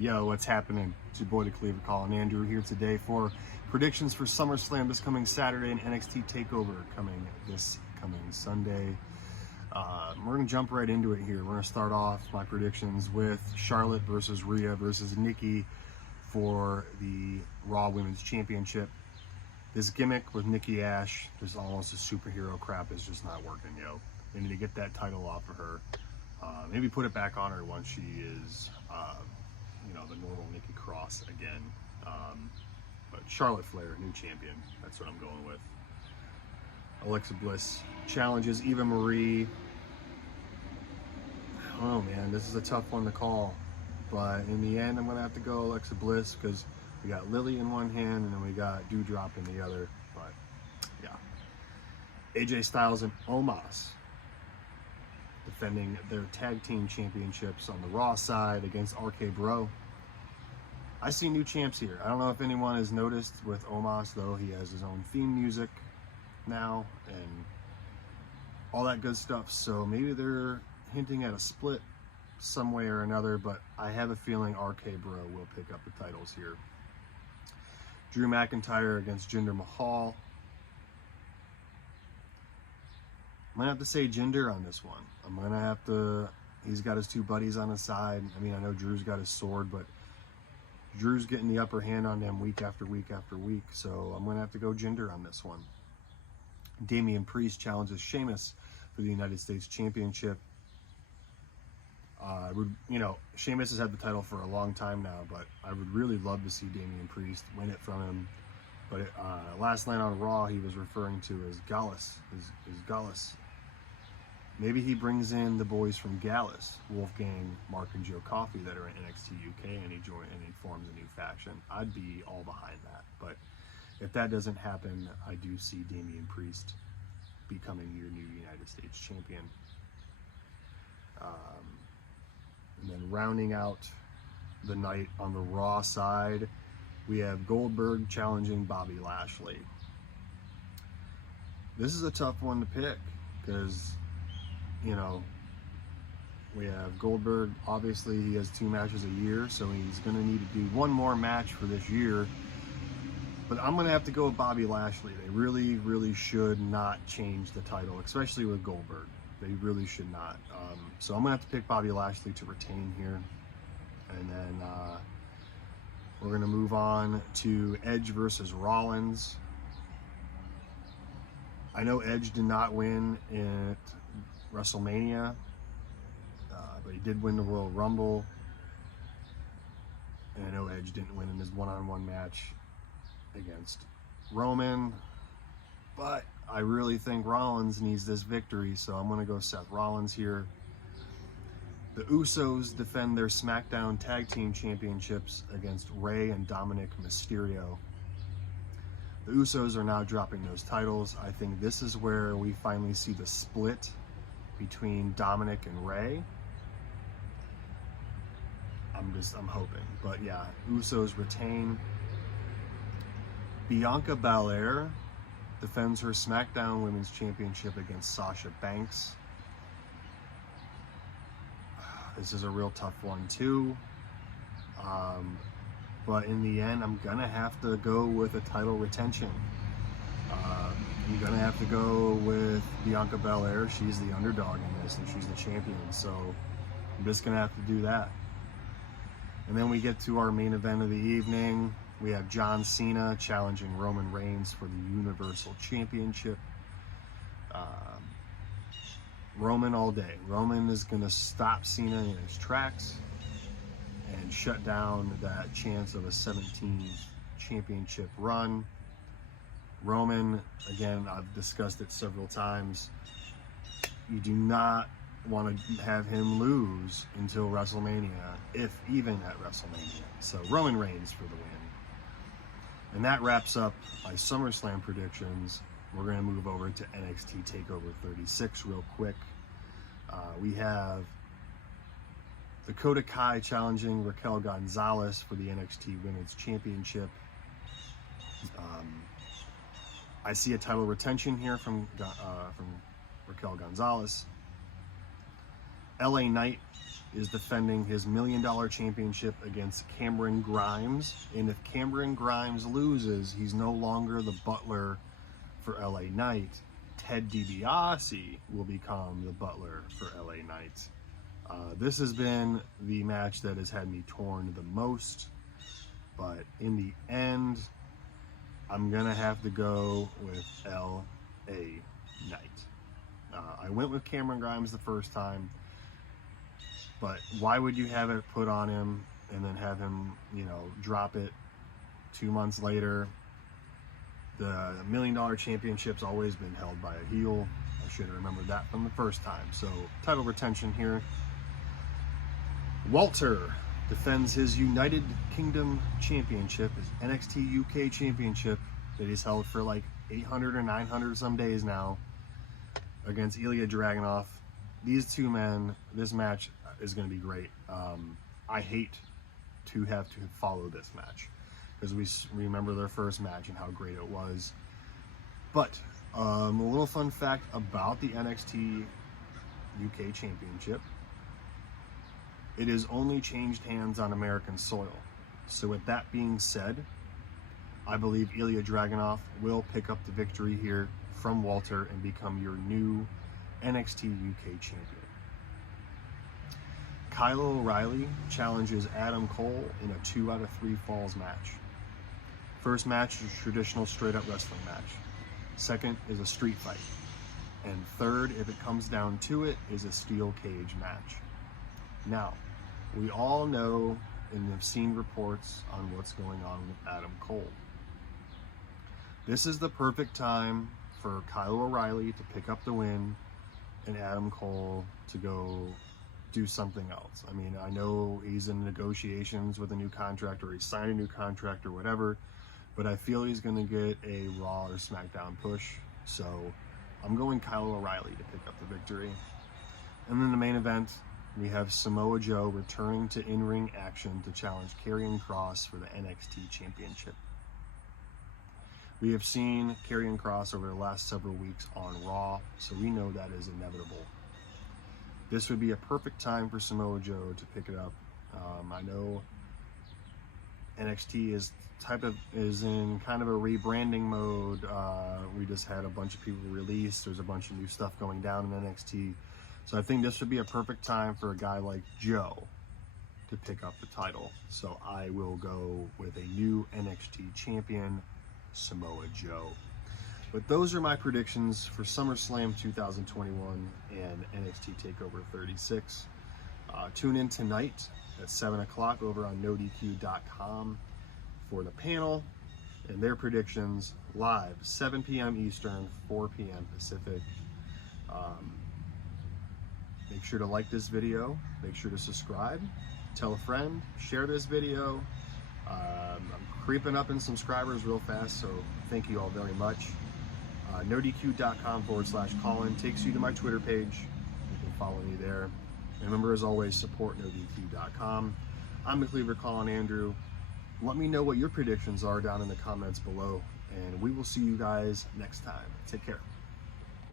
Yo, what's happening? It's your boy the Cleaver calling. Andrew here today for predictions for SummerSlam this coming Saturday and NXT Takeover this coming Sunday. We're going to jump right into it here. We're going to start off my predictions with Charlotte versus Rhea versus Nikki for the Raw Women's Championship. This gimmick with Nikki Ash, this almost a superhero crap, is just not working, yo. They need to get that title off of her. Maybe put it back on her once she is, the normal Nikki Cross again. But Charlotte Flair, new champion. That's what I'm going with. Alexa Bliss challenges Eva Marie. Oh man, this is a tough one to call. But in the end, I'm going to have to go Alexa Bliss because we got Lily in one hand and then we got Doudrop in the other. But yeah. AJ Styles and Omos defending their tag team championships on the Raw side against RK Bro. I see new champs here. I don't know if anyone has noticed with Omos, though. He has his own theme music now and all that good stuff. So maybe they're hinting at a split some way or another, but I have a feeling RK Bro will pick up the titles here. Drew McIntyre against Jinder Mahal. I'm gonna have to say Jinder on this one. I'm gonna have to, he's got his two buddies on his side. I mean, I know Drew's got his sword, but Drew's getting the upper hand on them week after week after week, so I'm gonna have to go Jinder on this one. Damian Priest challenges Sheamus for the United States Championship. Sheamus has had the title for a long time now, but I would really love to see Damian Priest win it from him. But last night on Raw, he was referring to as Gallus, his Gallus. Maybe he brings in the boys from Gallus, Wolfgang, Mark, and Joe Coffey that are in NXT UK, and he forms a new faction. I'd be all behind that. But if that doesn't happen, I do see Damian Priest becoming your new United States champion. And then rounding out the night on the Raw side, we have Goldberg challenging Bobby Lashley. This is a tough one to pick because, we have Goldberg. Obviously, he has 2 matches a year, so he's going to need to do one more match for this year. But I'm going to have to go with Bobby Lashley. They really, really should not change the title, especially with Goldberg. They really should not. So I'm going to have to pick Bobby Lashley to retain here. And then we're going to move on to Edge versus Rollins. I know Edge did not win at WrestleMania, but he did win the Royal Rumble. And I know Edge didn't win in his one-on-one match against Roman. But I really think Rollins needs this victory, so I'm going to go Seth Rollins here. The Usos defend their SmackDown Tag Team Championships against Rey and Dominic Mysterio. The Usos are now dropping those titles. I think this is where we finally see the split between Dominic and Rey. I'm hoping. But yeah, Usos retain. Bianca Belair defends her SmackDown Women's Championship against Sasha Banks. This is a real tough one too. But in the end, I'm going to have to go with a title retention. I'm going to have to go with Bianca Belair. She's the underdog in this, and she's the champion. So I'm just going to have to do that. And then we get to our main event of the evening. We have John Cena challenging Roman Reigns for the Universal Championship. Roman all day. Roman is going to stop Cena in his tracks and shut down that chance of a 17th championship run. Roman, again, I've discussed it several times. You do not want to have him lose until WrestleMania, if even at WrestleMania. So Roman Reigns for the win. And that wraps up my SummerSlam predictions. We're going to move over to NXT Takeover 36 real quick. We have Dakota Kai challenging Raquel Gonzalez for the NXT Women's Championship. I see a title retention here from Raquel Gonzalez. LA Knight is defending his $1 Million championship against Cameron Grimes. And if Cameron Grimes loses, he's no longer the butler for LA Knight. Ted DiBiase will become the butler for LA Knight. This has been the match that has had me torn the most, but in the end, I'm gonna have to go with LA Knight. I went with Cameron Grimes the first time, but why would you have it put on him and then have him, you know, drop it 2 months later? The $1 Million championship's always been held by a heel. I should have remembered that from the first time. So title retention here. Walter defends his United Kingdom championship, his NXT UK championship that he's held for like 800 or 900 some days now, against Ilya Dragunov. These two men, this match is going to be great. I hate to have to follow this match, because we remember their first match and how great it was. But a little fun fact about the NXT UK Championship: it has only changed hands on American soil. So with that being said, I believe Ilya Dragunov will pick up the victory here from Walter and become your new NXT UK champion. Kyle O'Reilly challenges Adam Cole in a 2 out of 3 falls match. First match is a traditional straight up wrestling match. Second is a street fight. And third, if it comes down to it, is a steel cage match. Now, we all know and have seen reports on what's going on with Adam Cole. This is the perfect time for Kyle O'Reilly to pick up the win and Adam Cole to go do something else. I mean, I know he's in negotiations with a new contract, or he signed a new contract or whatever, but I feel he's going to get a Raw or SmackDown push. So I'm going Kyle O'Reilly to pick up the victory. And then the main event, we have Samoa Joe returning to in-ring action to challenge Karrion Kross for the NXT Championship. We have seen Karrion Kross over the last several weeks on Raw, so we know that is inevitable. This would be a perfect time for Samoa Joe to pick it up. I know NXT is in kind of a rebranding mode. We just had a bunch of people released. There's a bunch of new stuff going down in NXT. So I think this would be a perfect time for a guy like Joe to pick up the title. So I will go with a new NXT champion, Samoa Joe. But those are my predictions for SummerSlam 2021 and NXT Takeover 36. Tune in tonight at 7 o'clock over on NoDQ.com for the panel and their predictions live, 7 p.m. Eastern, 4 p.m. Pacific. Make sure to like this video, make sure to subscribe, tell a friend, share this video. I'm creeping up in subscribers real fast, so thank you all very much. NoDQ.com/call-in takes you to my Twitter page. You can follow me there. And remember, as always, support NoDQ.com. I'm the Cleaver calling Andrew. Let me know what your predictions are down in the comments below, and we will see you guys next time. Take care.